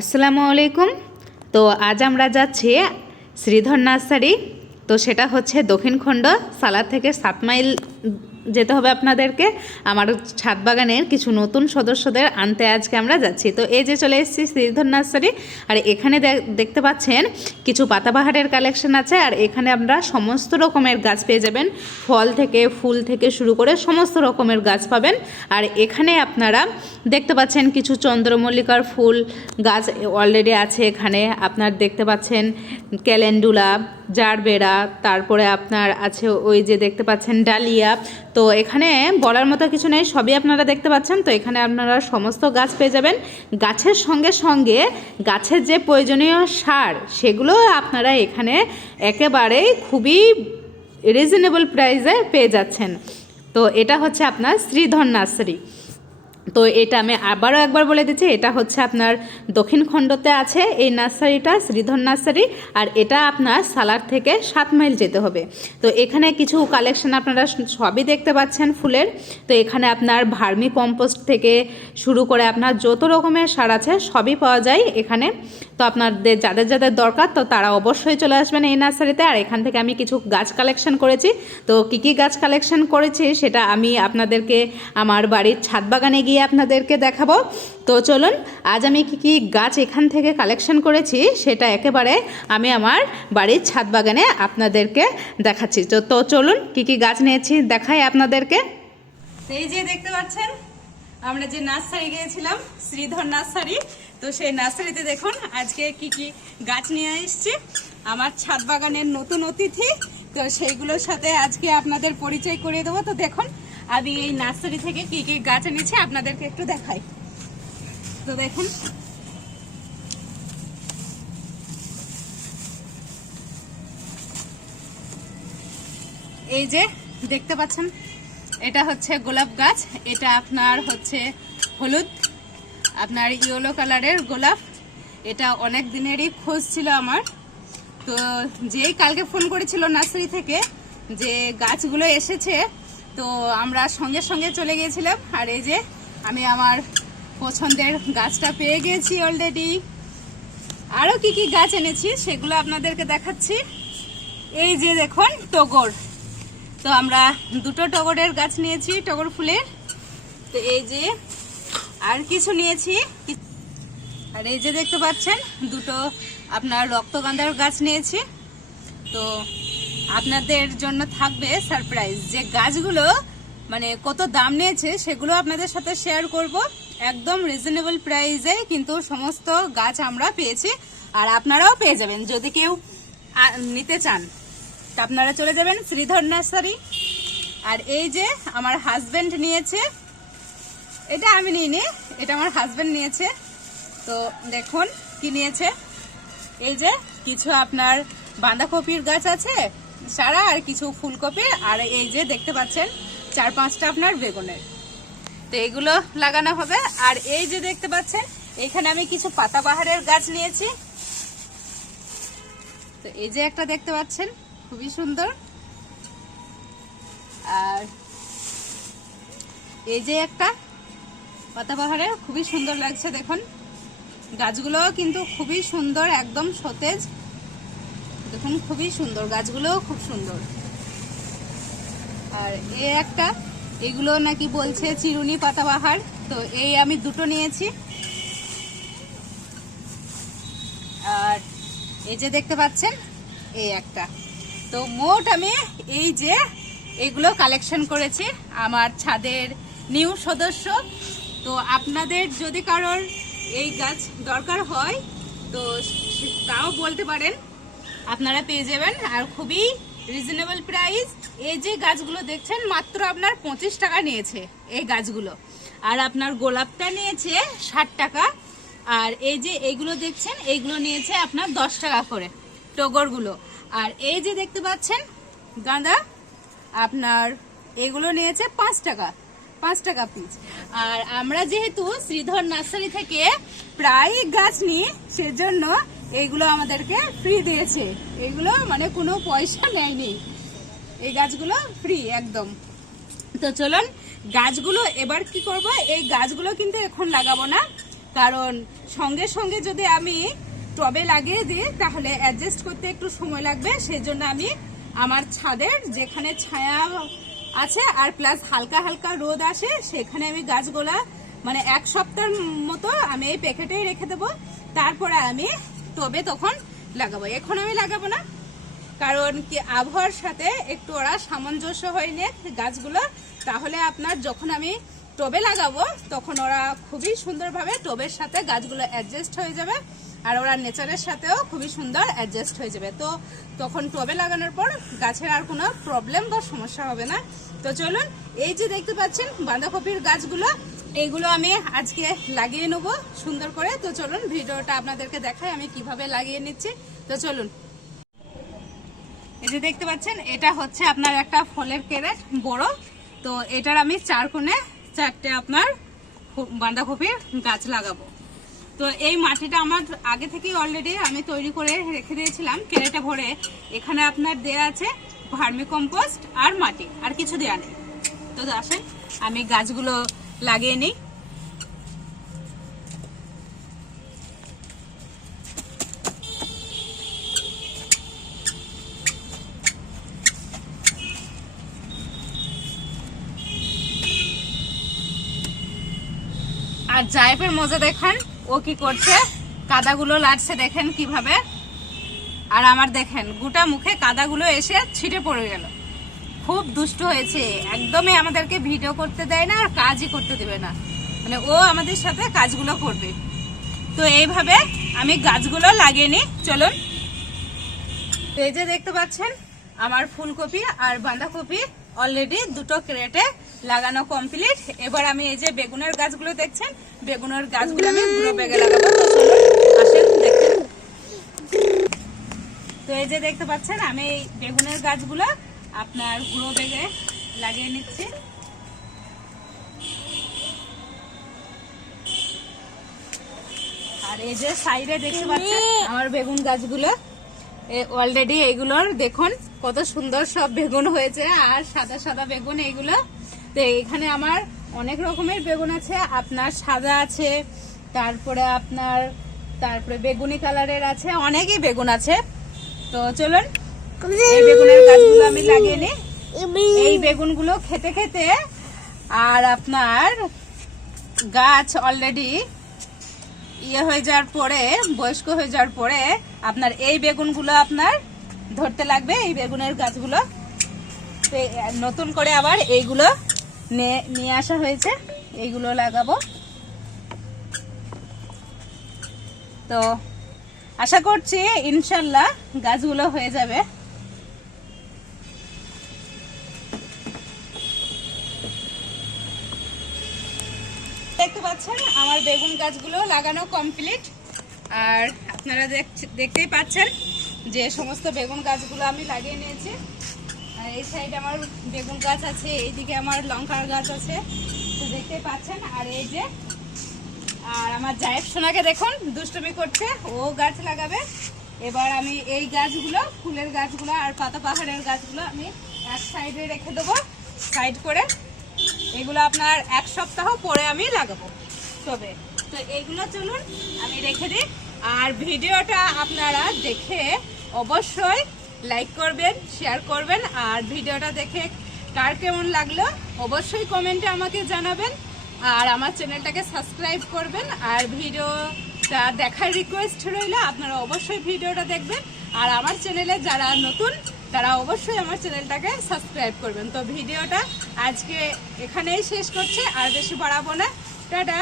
আসসালামু আলাইকুম। তো আজ আমরা যাচ্ছি শ্রীধর নার্সারি। তো সেটা হচ্ছে দক্ষিণখণ্ড সালার থেকে 7 মাইল যেতে হবে আপনাদেরকে। আমার ছাদ বাগানের কিছু নতুন সদস্যদের আনতে আজকে আমরা যাচ্ছি। তো এই যে চলে এসেছি শ্রীধর নার্সারি। আর এখানে দেখতে পাচ্ছেন কিছু পাতাবাহারের কালেকশন আছে। আর এখানে আমরা সমস্ত রকমের গাছ পেয়ে যাবেন, ফল থেকে ফুল থেকে শুরু করে সমস্ত রকমের গাছ পাবেন। আর এখানে আপনারা দেখতে পাচ্ছেন কিছু চন্দ্রমল্লিকার ফুল গাছ অলরেডি আছে। এখানে আপনার দেখতে পাচ্ছেন ক্যালেন্ডুলা, জারবেরা, তারপরে আপনার আছে ওই যে দেখতে পাচ্ছেন ডালিয়া। তো এখানে বলার মতো কিছু নেই, সবই আপনারা দেখতে পাচ্ছেন। তো এখানে আপনারা সমস্ত গাছ পেয়ে যাবেন। গাছের সঙ্গে সঙ্গে গাছের যে প্রয়োজনীয় সার সেগুলো আপনারা এখানে একেবারেই খুবই রিজনেবল প্রাইসে পেয়ে যাচ্ছেন। তো এটা হচ্ছে আপনার শ্রীধর নার্সারি। তো এটা আমি আবারও একবার বলে দিচ্ছি, এটা হচ্ছে আপনার দক্ষিণখণ্ডতে আছে এই নার্সারিটা, শ্রীধর নার্সারি। আর এটা আপনার সালার থেকে 7 মাইল যেতে হবে। তো এখানে কিছু কালেকশন আপনারা সবই দেখতে পাচ্ছেন ফুলের। তো এখানে আপনার ভার্মি কম্পোস্ট থেকে শুরু করে আপনার যত রকমের সার আছে সবই পাওয়া যায় এখানে। তো আপনাদের যাদের যাদের দরকার তো তারা অবশ্যই চলে আসবেন এই নার্সারিতে। আর এখান থেকে আমি কিছু গাছ কালেকশন করেছি। তো কী কী গাছ কালেকশন করেছি সেটা আমি আপনাদেরকে আমার বাড়ির ছাদ বাগানে গিয়ে আপনাদেরকে দেখাবো। তো চলুন, আজ আমি কী কী গাছ এখান থেকে কালেকশন করেছি সেটা একেবারে আমি আমার বাড়ির ছাদ বাগানে আপনাদেরকে দেখাচ্ছি। তো চলুন কী কী গাছ নিয়েছি দেখাই আপনাদেরকে। এই যে দেখতে পাচ্ছেন আমরা যে নার্সারি গিয়েছিলাম, শ্রীধর নার্সারি। তো সেই নার্সারিতে দেখুন আজকে কি কি গাছ নিয়ে এসেছি, আমার ছাদ বাগানের নতুন অতিথি। তো সেইগুলোর সাথে আজকে আপনাদের পরিচয় করিয়ে দেবো। তো দেখুন আমি এই নার্সারি থেকে কি কি গাছ এনেছি আপনাদেরকে একটু দেখাই। তো দেখুন এই যে দেখতে পাচ্ছেন এটা হচ্ছে গোলাপ গাছ। এটা আপনার হচ্ছে হলুদ, আপনার ইয়েলো কালারের গোলাপ। এটা অনেক দিনেরই খোঁজ ছিল আমার। তো যেই কালকে ফোন করেছিল নার্সারি থেকে যে গাছগুলো এসেছে, তো আমরা সঙ্গে সঙ্গে চলে গিয়েছিলাম। আর এই যে আমি আমার পছন্দের গাছটা পেয়ে গিয়েছি অলরেডি। আরও কি কি গাছ এনেছি সেগুলো আপনাদেরকে দেখাচ্ছি। এই যে দেখুন টগর। তো আমরা দুটো টগরের গাছ নিয়েছি, টগর ফুলের। তো এই যে আর কিছু নিয়েছি। আর এই যে দেখতে পাচ্ছেন দুটো আপনার রক্তগন্ধার গাছ নিয়েছি। তো আপনাদের জন্য থাকবে সারপ্রাইজ, যে গাছগুলো মানে কত দাম নিয়েছে সেগুলো আপনাদের সাথে শেয়ার করব। একদম রিজনেবল প্রাইসে কিন্তু সমস্ত গাছ আমরা পেয়েছি। আর আপনারাও পেয়ে যাবেন যদি কেউ নিতে চান। তা আপনারা চলে যাবেন শ্রীধর নার্সারি। আর এই যে আমার হাজবেন্ড নিয়েছে, এটা আমি নিইনি, এটা আমার হাজবেন্ড নিয়েছে। তো দেখুন কি নিয়েছে। এই যে কিছু আপনার বাঁধাকপির গাছ আছে সারা, আর কিছু ফুলকপির। আর এই যে দেখতে পাচ্ছেন 4-5টা আপনার বেগুনের। তো এগুলো লাগানো হবে। আর এই যে দেখতে পাচ্ছেন এখানে আমি কিছু পাতাবাহারের গাছ নিয়েছি। তো এই যে একটা দেখতে পাচ্ছেন খুবই সুন্দর। আর এই যে একটা পাতাবাহারের খুবই সুন্দর লাগছে দেখুন। গাছগুলো কিন্তু খুবই সুন্দর, একদম সতেজ। দেখুন খুবই সুন্দর, গাছগুলোও খুব সুন্দর। আর এই একটা, এগুলো নাকি বলছে চিরুনি পাতাবাহার। তো এই আমি দুটো নিয়েছি। আর এই যে দেখতে পাচ্ছেন এই একটা। তো মোট আমি এই যে এগুলো কালেকশন করেছি আমার ছাদের নিউ সদস্য। তো আপনাদের যদি কারোর এই গাছ দরকার হয় তো তাও বলতে পারেন, আপনারা পেয়ে যাবেন। আর খুবই রিজনেবল প্রাইস। এই যে গাছগুলো দেখছেন মাত্র আপনার 25 টাকা নিয়েছে এই গাছগুলো। আর আপনার গোলাপটা নিয়েছে 60 টাকা। আর এই যে এইগুলো দেখছেন এইগুলো নিয়েছে আপনার 10 টাকা করে টগরগুলো। আর এই যে দেখতে পাচ্ছেন গাঁদা, আপনার এগুলো নিয়েছে 5 টাকা পিস। আর আমরা যেহেতু শ্রীধর নার্সারি থেকে প্রায় গাছ নিই সেজন্য এইগুলো আমাদেরকে ফ্রি দিয়েছে। এগুলো মানে কোনো পয়সা নেয়নি, এই গাছগুলো ফ্রি একদম। তো চলুন গাছগুলো এবার কি করব, এই গাছগুলো কিন্তু এখন লাগাবো না, কারণ সঙ্গে সঙ্গে যদি আমি টবে লাগিয়ে দিই তাহলে অ্যাডজাস্ট করতে একটু সময় লাগবে। সেই জন্য আমি আমার ছাদের যেখানে ছায়া আছে আর প্লাস হালকা হালকা রোদ আসে সেখানে আমি গাছগুলা মানে 1 সপ্তাহের মতো আমি এই প্যাকেটেই রেখে দেবো। তারপরে আমি টবে তখন লাগাবো। এখন আমি লাগাবো না, কারণ কি আবহাওয়ার সাথে একটু ওরা সামঞ্জস্য হয়ে নিয়ে গাছগুলো, তাহলে আপনার যখন আমি টবে লাগাবো তখন ওরা খুবই সুন্দরভাবে টবের সাথে গাছগুলো অ্যাডজাস্ট হয়ে যাবে আর ওরা নেচারের সাথেও খুবই সুন্দর অ্যাডজাস্ট হয়ে যাবে। তো তখন টবে লাগানোর পর গাছের আর কোনো প্রবলেম বা সমস্যা হবে না। তো চলুন, এই যে দেখতে পাচ্ছেন বাঁধাকপির গাছগুলো, এইগুলো আমি আজকে লাগিয়ে নেবো সুন্দর করে। তো চলুন ভিডিওটা আপনাদেরকে দেখাই আমি কিভাবে লাগিয়ে নিচ্ছি। তো চলুন, এই যে দেখতে পাচ্ছেন এটা হচ্ছে আপনার একটা ফলের ক্যারেট বড়। তো এটার আমি 4 কোণে 4টে আপনার বাঁধাকপির গাছ লাগাবো। তো এই মাটিটা আমার আগে থেকেই অলরেডি আমি তৈরি করে রেখে দিয়েছিলাম ক্যারেটে ভরে। এখানে আপনার দেয়া আছে ভার্মি কম্পোস্ট আর মাটি, আর কিছু দেয়া নেই। তো আসেন আমি গাছগুলো লাগিয়ে নিই। আর জায়েফের মজা দেখেন, ও কি করছে, কাদাগুলো লাগছে দেখেন কিভাবে। আর আমার দেখেন গোটা মুখে কাদাগুলো এসে ছিটে পড়ে গেল। খুব দুষ্ট হয়েছে, একদমই আমাদেরকে ভিডিও করতে দেয় না আর কাজই করতে দেবে না, মানে ও আমাদের সাথে কাজগুলো করবে। তো এইভাবে আমি গাছগুলো লাগিয়ে নিই। চলুন, এই যে দেখতে পাচ্ছেন আমার ফুলকপি আর বাঁধাকপি অলরেডি দুটো ক্রেটে লাগানো কমপ্লিট। এবার আমি এই যে বেগুনের গাছগুলো দেখছেন, বেগুনের গাছগুলো আমি গ্রো ব্যাগে লাগাবো। তো চলুন আসেন দেখেন। তো এই যে দেখতে পাচ্ছেন আমি এই বেগুনের গাছগুলো আপনার গ্রো ব্যাগে লাগিয়ে নিচ্ছি। আর এই যে সাইডে দেখতে পাচ্ছেন আমার বেগুন গাছগুলো অলরেডি, এইগুলোর দেখুন কত সুন্দর সব বেগুন হয়েছে আর সাদা সাদা বেগুন এইগুলো। তো এখানে আমার অনেক রকমের বেগুন আছে, আপনার সাদা আছে, তারপরে বেগুনি কালারের আছে, অনেকই বেগুন আছে। তো চলুন এই বেগুনের গাছগুলো আমি লাগিয়ে নিই। এই বেগুনগুলো খেতে খেতে আর আপনার গাছ অলরেডি হয়ে যাওয়ার পরে, বয়স্ক হয়ে যাওয়ার পরে আপনার এই বেগুনগুলো আপনার ধরতে লাগবে, এই বেগুনের গাছগুলো। নতুন করে আবার এইগুলো নিয়ে আসা হয়েছে, এইগুলো লাগাবো। তো আশা করছি ইনশাল্লাহ গাছগুলো হয়ে যাবে। দেখতে পাচ্ছেন আমার বেগুন গাছগুলো লাগানো কমপ্লিট। আর আপনারা দেখতেই পাচ্ছেন যে সমস্ত বেগুন গাছগুলো আমি লাগিয়ে নিয়েছি। আর এই সাইডে আমার বেগুন গাছ আছে, এইদিকে আমার লঙ্কার গাছ আছে, তো দেখতেই পাচ্ছেন। আর এই যে আর আমার জায়েফ সোনাকে দেখুন দুষ্টুমি করছে, ও গাছ লাগাবে। এবার আমি এই গাছগুলো, ফুলের গাছগুলো আর পাতা পাহাড়ের গাছগুলো আমি এক সাইডে রেখে দেবো সাইড করে। এগুলো আপনার 1 সপ্তাহ পরে আমি লাগাবো তবে। তো এইগুলো চলুন আমি রেখে দিই। আর ভিডিওটা আপনারা দেখে অবশ্যই লাইক করবেন, শেয়ার করবেন। আর ভিডিওটা দেখে কার কেমন লাগলো অবশ্যই কমেন্টে আমাকে জানাবেন। আর আমার চ্যানেলটাকে সাবস্ক্রাইব করবেন। আর ভিডিওটা দেখার রিকোয়েস্ট রইল, আপনারা অবশ্যই ভিডিওটা দেখবেন। আর আমার চ্যানেলে যারা নতুন তারা অবশ্যই আমার চ্যানেলটাকে সাবস্ক্রাইব করবেন। তো ভিডিওটা আজকে এখানেই শেষ করছি, আর বেশি বাড়াবো না। টাটা।